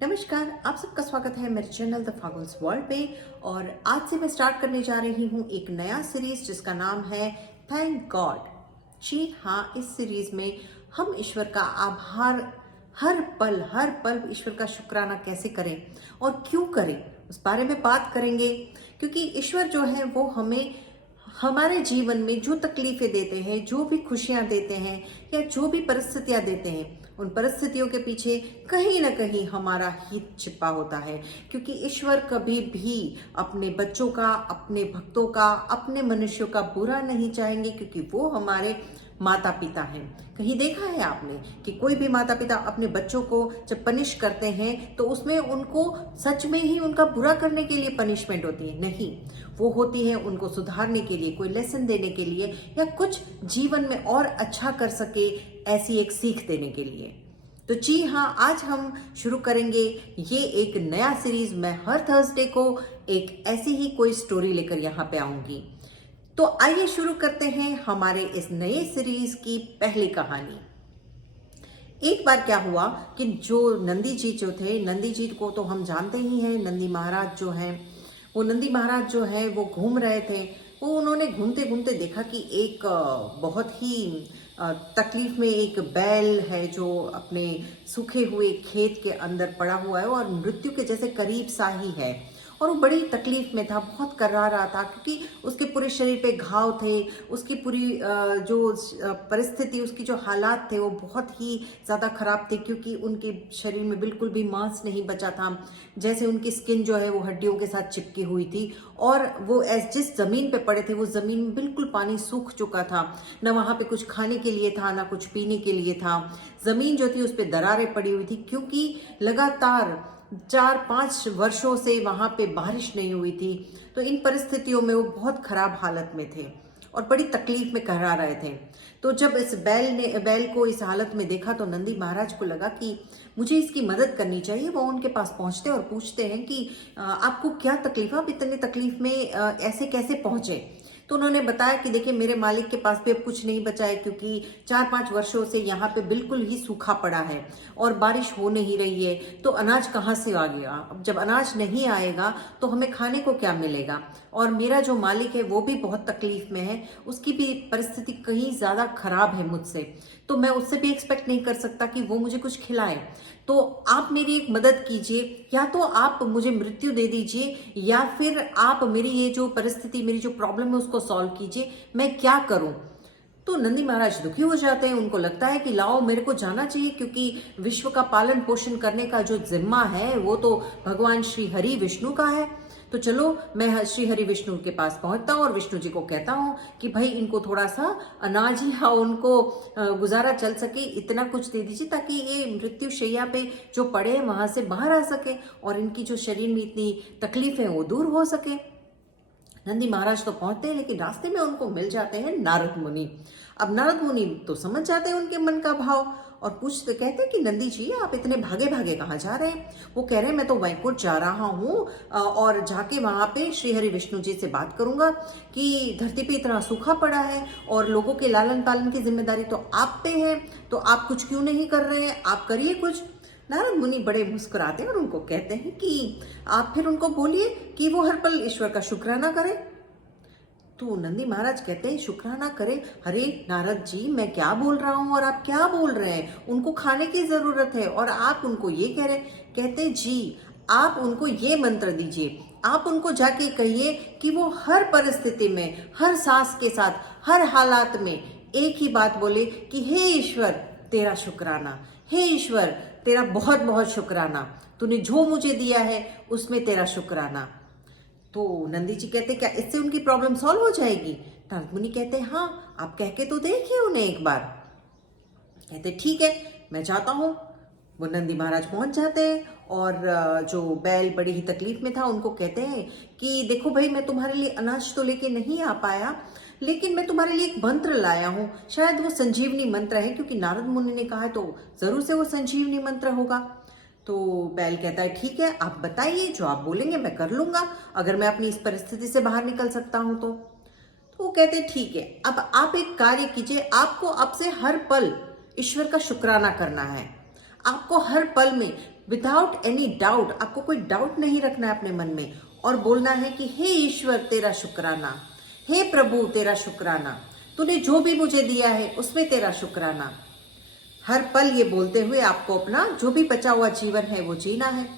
नमस्कार, आप सबका स्वागत है मेरे चैनल द फागल्स वर्ल्ड पे। और आज से मैं स्टार्ट करने जा रही हूँ एक नया सीरीज जिसका नाम है थैंक गॉड। जी हाँ, इस सीरीज में हम ईश्वर का आभार हर पल ईश्वर का शुक्राना कैसे करें और क्यों करें उस बारे में बात करेंगे। क्योंकि ईश्वर जो है वो हमें हमारे जीवन में जो तकलीफें देते हैं, जो भी खुशियां देते हैं या जो भी परिस्थितियां देते हैं, उन परिस्थितियों के पीछे कहीं ना कहीं हमारा हित छिपा होता है। क्योंकि ईश्वर कभी भी अपने बच्चों का, अपने भक्तों का, अपने मनुष्यों का बुरा नहीं चाहेंगे, क्योंकि वो हमारे माता पिता हैं। कहीं देखा है आपने कि कोई भी माता पिता अपने बच्चों को जब पनिश करते हैं तो उसमें उनको सच में ही उनका बुरा करने के लिए पनिशमेंट होती है? नहीं, वो होती है उनको सुधारने के लिए, कोई लेसन देने के लिए, या कुछ जीवन में और अच्छा कर सके ऐसी एक सीख देने के लिए। तो जी हाँ, आज हम शुरू करेंगे ये एक नया सीरीज। मैं हर थर्सडे को एक ऐसी ही कोई स्टोरी लेकर यहाँ पे आऊंगी। तो आइए शुरू करते हैं हमारे इस नए सीरीज की पहली कहानी। एक बार क्या हुआ कि जो नंदी जी जो थे, नंदी जी को तो हम जानते ही हैं, नंदी महाराज जो हैं, वो नंदी महाराज जो है वो घूम रहे थे। वो उन्होंने घूमते घूमते देखा कि एक बहुत ही तकलीफ में एक बैल है जो अपने सूखे हुए खेत के अंदर पड़ा हुआ है और मृत्यु के जैसे करीब सा ही है। और वो बड़ी तकलीफ में था, बहुत कर्रा रहा था, क्योंकि उसके पूरे शरीर पे घाव थे। उसकी पूरी जो परिस्थिति, उसकी जो हालात थे वो बहुत ही ज़्यादा खराब थे, क्योंकि उनके शरीर में बिल्कुल भी मांस नहीं बचा था। जैसे उनकी स्किन जो है वो हड्डियों के साथ चिपकी हुई थी। और वो जिस ज़मीन पे पड़े थे वो ज़मीन में बिल्कुल पानी सूख चुका था। न वहाँ पे कुछ खाने के लिए था, ना कुछ पीने के लिए था। ज़मीन जो थी उस पर दरारें पड़ी हुई थी, क्योंकि लगातार 4-5 वर्षों से वहां पे बारिश नहीं हुई थी। तो इन परिस्थितियों में वो बहुत खराब हालत में थे और बड़ी तकलीफ में कहरा रहे थे। तो जब इस बैल को इस हालत में देखा तो नंदी महाराज को लगा कि मुझे इसकी मदद करनी चाहिए। वो उनके पास पहुंचते और पूछते हैं कि आपको क्या तकलीफ है, आप इतने तकलीफ में ऐसे कैसे पहुंचे? तो उन्होंने बताया कि देखिए, मेरे मालिक के पास भी अब कुछ नहीं बचा है, क्योंकि 4-5 वर्षों से यहाँ पे बिल्कुल ही सूखा पड़ा है और बारिश हो नहीं रही है। तो अनाज कहाँ से आ गया? अब जब अनाज नहीं आएगा तो हमें खाने को क्या मिलेगा? और मेरा जो मालिक है वो भी बहुत तकलीफ में है, उसकी भी परिस्थिति कहीं ज़्यादा खराब है मुझसे। तो मैं उससे भी एक्सपेक्ट नहीं कर सकता कि वो मुझे कुछ खिलाए। तो आप मेरी एक मदद कीजिए, या तो आप मुझे मृत्यु दे दीजिए, या फिर आप मेरी ये जो परिस्थिति, मेरी जो प्रॉब्लम है उसको सॉल्व कीजिए। मैं क्या करूं? तो नंदी महाराज दुखी हो जाते हैं। उनको लगता है कि लाओ, मेरे को जाना चाहिए, क्योंकि विश्व का पालन पोषण करने का जो जिम्मा है वो तो भगवान श्री हरि विष्णु का है। तो चलो, मैं श्री हरि विष्णु के पास पहुंचता हूँ और विष्णु जी को कहता हूँ कि भाई इनको थोड़ा सा अनाज या उनको गुजारा चल सके, इतना कुछ दे दीजिए ताकि ये मृत्यु शैया पे जो पड़े हैं वहां से बाहर आ सके और इनकी जो शरीर में इतनी तकलीफ है वो दूर हो सके। नंदी महाराज तो पहुंचते हैं, लेकिन रास्ते में उनको मिल जाते हैं नारद मुनि। अब नारद मुनि तो समझ जाते हैं उनके मन का भाव और पूछते, कहते हैं कि नंदी जी, आप इतने भागे भागे कहाँ जा रहे हैं? वो कह रहे हैं, मैं तो वैकुंठ जा रहा हूँ और जाके वहां पे श्री हरि विष्णु जी से बात करूंगा कि धरती पे इतना सूखा पड़ा है और लोगों के लालन पालन की जिम्मेदारी तो आप पे है, तो आप कुछ क्यों नहीं कर रहे हैं? आप करिए कुछ। नारद मुनि बड़े मुस्कुराते हैं और उनको कहते हैं कि आप फिर उनको बोलिए कि वो हर पल ईश्वर का शुक्राना करें। तो नंदी महाराज कहते हैं, शुक्राना करें? अरे नारद जी, मैं क्या बोल रहा हूँ और आप क्या बोल रहे हैं? उनको खाने की जरूरत है और आप उनको ये कह रहे हैं। कहते जी, आप उनको ये मंत्र दीजिए, आप उनको जाके कहिए कि वो हर परिस्थिति में, हर सांस के साथ, हर हालात में एक ही बात बोले कि हे ईश्वर, तेरा शुक्राना। हे ईश्वर, तेरा बहुत बहुत शुक्राना। तूने जो मुझे दिया है उसमें तेरा शुक्राना। तो नंदी जी कहते, क्या इससे उनकी प्रॉब्लम सॉल्व हो जाएगी? नारद मुनि कहते हैं, हाँ, आप कह के तो देखिए उन्हें एक बार। कहते ठीक है, मैं जाता हूँ। वो नंदी महाराज पहुंच जाते हैं और जो बैल बड़ी ही तकलीफ में था उनको कहते हैं कि देखो भाई, मैं तुम्हारे लिए अनाज तो लेके नहीं आ पाया, लेकिन मैं तुम्हारे लिए एक मंत्र लाया हूँ। शायद वो संजीवनी मंत्र है, क्योंकि नारद मुनि ने कहा है तो जरूर से वो संजीवनी मंत्र होगा। तो बैल कहता है, ठीक है, आप बताइए, जो आप बोलेंगे मैं कर लूंगा, अगर मैं अपनी इस परिस्थिति से बाहर निकल सकता हूं तो। वो कहते ठीक है, अब आप एक कार्य कीजिए, आपको अब से हर पल ईश्वर का शुक्राना करना है। आपको हर पल में विदाउट एनी डाउट, आपको कोई डाउट नहीं रखना है अपने मन में और बोलना है कि हे ईश्वर तेरा शुक्राना, हे प्रभु तेरा शुक्राना, तूने जो भी मुझे दिया है उसमें तेरा शुक्राना। हर पल ये बोलते हुए आपको अपना जो भी बचा हुआ जीवन है वो जीना है।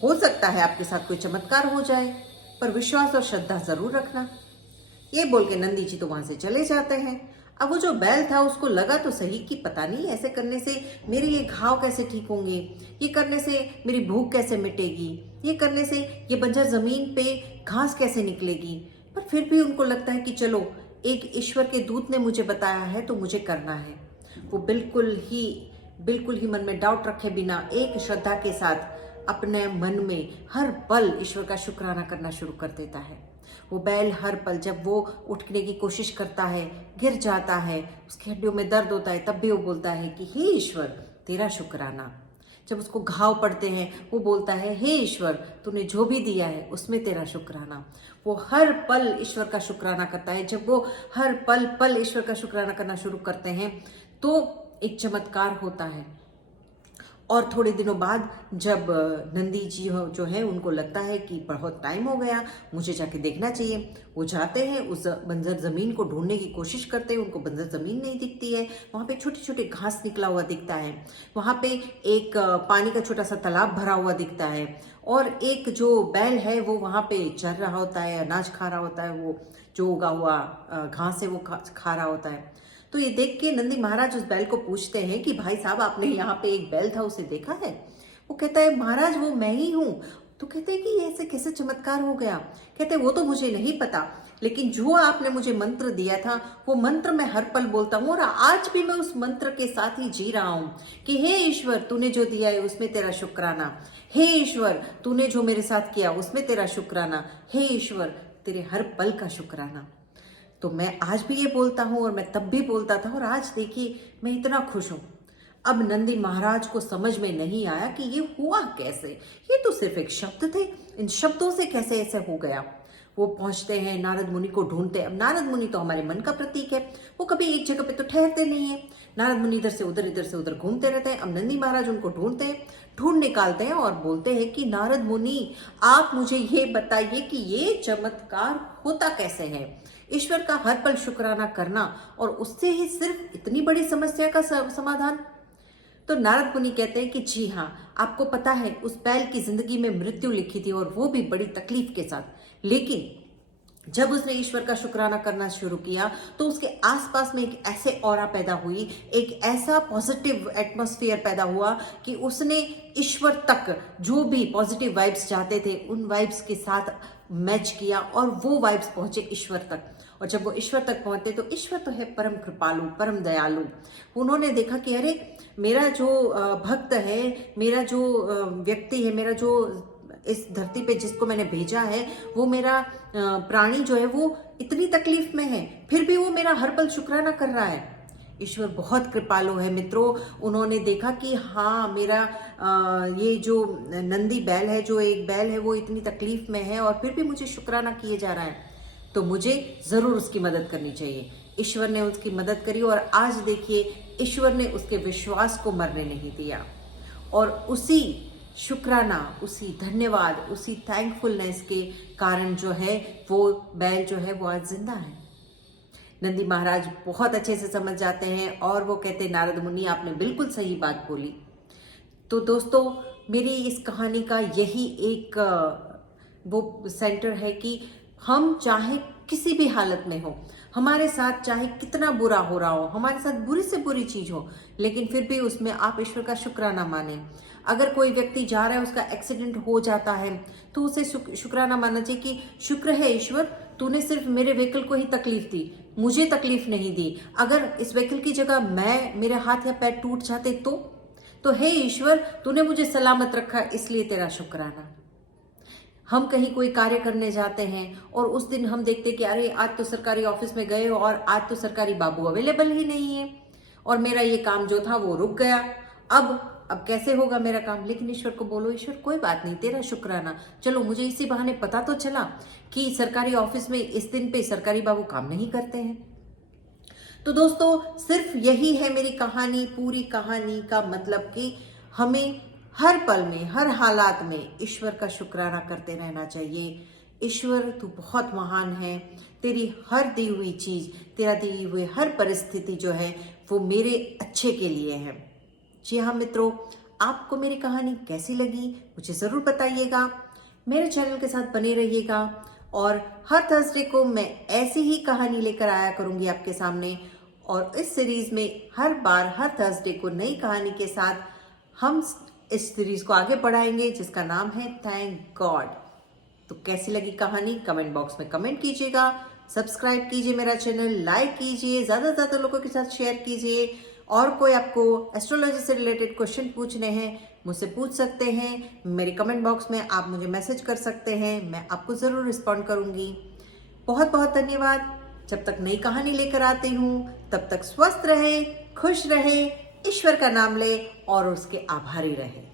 हो सकता है आपके साथ कोई चमत्कार हो जाए, पर विश्वास और श्रद्धा जरूर रखना। ये बोल के नंदी जी तो वहां से चले जाते हैं। अब वो जो बैल था उसको लगा तो सही कि पता नहीं ऐसे करने से मेरे ये घाव कैसे ठीक होंगे, ये करने से मेरी भूख कैसे मिटेगी, ये करने से ये बंजर जमीन पे घास कैसे निकलेगी। पर फिर भी उनको लगता है कि चलो, एक ईश्वर के दूत ने मुझे बताया है तो मुझे करना है। वो बिल्कुल ही मन में डाउट रखे बिना एक श्रद्धा के साथ अपने मन में हर पल ईश्वर का शुक्राना करना शुरू कर देता है। वो बैल हर पल जब वो उठने की कोशिश करता है, गिर जाता है, उसकी हड्डियों में दर्द होता है, तब भी वो बोलता है कि हे ईश्वर तेरा शुक्राना। जब उसको घाव पड़ते हैं वो बोलता है हे ईश्वर तूने जो भी दिया है उसमें तेरा शुक्राना। वो हर पल ईश्वर का शुक्राना करता है। जब वो हर पल पल ईश्वर का शुक्राना करना शुरू करते हैं तो एक चमत्कार होता है। और थोड़े दिनों बाद जब नंदी जी जो है उनको लगता है कि बहुत टाइम हो गया, मुझे जाके देखना चाहिए, वो जाते हैं, उस बंजर ज़मीन को ढूंढने की कोशिश करते हैं। उनको बंजर ज़मीन नहीं दिखती है, वहाँ पे छोटे छोटे घास निकला हुआ दिखता है, वहाँ पे एक पानी का छोटा सा तालाब भरा हुआ दिखता है और एक जो बैल है वो वहाँ पे चर रहा होता है, अनाज खा रहा होता है, वो जो उगा हुआ घास है वो खा रहा होता है। तो ये देख के नंदी महाराज उस बैल को पूछते हैं कि भाई साहब आपने यहाँ पे एक बैल था उसे देखा है? वो कहता है महाराज वो मैं ही हूँ। तो कहते हैं कि ये ऐसे कैसे चमत्कार हो गया? कहते हैं वो तो मुझे नहीं पता, लेकिन जो आपने मुझे मंत्र दिया था वो मंत्र मैं हर पल बोलता हूँ और आज भी मैं उस मंत्र के साथ ही जी रहा हूँ कि हे ईश्वर तूने जो दिया है उसमें तेरा शुक्राना, हे ईश्वर तूने जो मेरे साथ किया उसमें तेरा शुक्राना, हे ईश्वर तेरे हर पल का शुक्राना। तो मैं आज भी ये बोलता हूँ और मैं तब भी बोलता था और आज देखिए मैं इतना खुश हूँ। अब नंदी महाराज को समझ में नहीं आया कि ये हुआ कैसे, ये तो सिर्फ एक शब्द थे, इन शब्दों से कैसे ऐसे हो गया। वो पहुंचते हैं, नारद मुनि को ढूंढते हैं। अब नारद मुनि तो हमारे मन का प्रतीक है, वो कभी एक जगह पे तो ठहरते नहीं है। नारद मुनि इधर से उधर घूमते रहते हैं। अब नंदी महाराज उनको ढूंढते हैं, ढूंढ निकालते हैं और बोलते हैं कि नारद मुनि आप मुझे ये बताइए कि ये चमत्कार होता कैसे है, ईश्वर का हर पल शुक्राना करना और उससे ही सिर्फ इतनी बड़ी समस्या का समाधान। तो नारद मुनि कहते हैं कि जी हाँ, आपको पता है उस बैल की जिंदगी में मृत्यु लिखी थी और वो भी बड़ी तकलीफ के साथ, लेकिन जब उसने ईश्वर का शुक्राना करना शुरू किया तो उसके आसपास में एक ऐसे ऑरा पैदा हुई, एक ऐसा पॉजिटिव एटमॉस्फेयर पैदा हुआ कि उसने ईश्वर तक जो भी पॉजिटिव वाइब्स चाहते थे उन वाइब्स के साथ मैच किया और वो वाइब्स पहुंचे ईश्वर तक। और जब वो ईश्वर तक पहुंचते तो ईश्वर तो है परम कृपालु, परम दयालु। उन्होंने देखा कि अरे मेरा जो भक्त है, मेरा जो व्यक्ति है, मेरा जो इस धरती पे जिसको मैंने भेजा है वो मेरा प्राणी जो है वो इतनी तकलीफ में है, फिर भी वो मेरा हर पल शुक्राना कर रहा है। ईश्वर बहुत कृपालु है मित्रों। उन्होंने देखा कि हाँ मेरा ये जो नंदी बैल है, जो एक बैल है वो इतनी तकलीफ में है और फिर भी मुझे शुक्राना किए जा रहा है, तो मुझे जरूर उसकी मदद करनी चाहिए। ईश्वर ने उसकी मदद करी और आज देखिए ईश्वर ने उसके विश्वास को मरने नहीं दिया और उसी शुक्राना, उसी धन्यवाद, उसी थैंकफुलनेस के कारण जो है वो बैल जो है वो आज जिंदा है। नंदी महाराज बहुत अच्छे से समझ जाते हैं और वो कहते हैं नारद मुनि आपने बिल्कुल सही बात बोली। तो दोस्तों मेरी इस कहानी का यही एक वो सेंटर है कि हम चाहे किसी भी हालत में हो, हमारे साथ चाहे कितना बुरा हो रहा हो, हमारे साथ बुरी से बुरी चीज हो, लेकिन फिर भी उसमें आप ईश्वर का शुक्राना माने। अगर कोई व्यक्ति जा रहा है, उसका एक्सीडेंट हो जाता है तो उसे शुक्राना मानना चाहिए कि शुक्र है ईश्वर तूने सिर्फ मेरे व्हीकल को ही तकलीफ दी, मुझे तकलीफ नहीं दी। अगर इस व्हीकल की जगह मेरे हाथ या पैर टूट जाते तो हे ईश्वर तूने मुझे सलामत रखा, इसलिए तेरा शुक्राना। हम कहीं कोई कार्य करने जाते हैं और उस दिन हम देखते कि अरे आज तो सरकारी ऑफिस में गए और आज तो सरकारी बाबू अवेलेबल ही नहीं है और मेरा ये काम जो था वो रुक गया, अब कैसे होगा मेरा काम। लेकिन ईश्वर को बोलो ईश्वर कोई बात नहीं, तेरा शुक्राना, चलो मुझे इसी बहाने पता तो चला कि सरकारी ऑफिस में इस दिन पे सरकारी बाबू काम नहीं करते हैं। तो दोस्तों सिर्फ यही है मेरी कहानी, पूरी कहानी का मतलब कि हमें हर पल में, हर हालात में ईश्वर का शुक्राना करते रहना चाहिए। ईश्वर तू बहुत महान है, तेरी हर दी हुई चीज़, तेरा दी हुई हर परिस्थिति जो है वो मेरे अच्छे के लिए है। जी हाँ मित्रों, आपको मेरी कहानी कैसी लगी मुझे ज़रूर बताइएगा। मेरे चैनल के साथ बने रहिएगा और हर थर्सडे को मैं ऐसी ही कहानी लेकर आया करूँगी आपके सामने। और इस सीरीज़ में हर बार हर थर्सडे को नई कहानी के साथ हम इस सीरीज़ को आगे बढ़ाएंगे जिसका नाम है थैंक गॉड। तो कैसी लगी कहानी कमेंट बॉक्स में कमेंट कीजिएगा, सब्सक्राइब कीजिए मेरा चैनल, लाइक कीजिए, ज़्यादा से ज़्यादा लोगों के साथ शेयर कीजिए। और कोई आपको एस्ट्रोलॉजी से रिलेटेड क्वेश्चन पूछने हैं मुझसे पूछ सकते हैं, मेरे कमेंट बॉक्स में आप मुझे मैसेज कर सकते हैं, मैं आपको ज़रूर रिस्पॉन्ड करूँगी। बहुत बहुत धन्यवाद। जब तक नई कहानी लेकर आती हूँ तब तक स्वस्थ रहे, खुश रहे, ईश्वर का नाम ले और उसके आभारी रहे।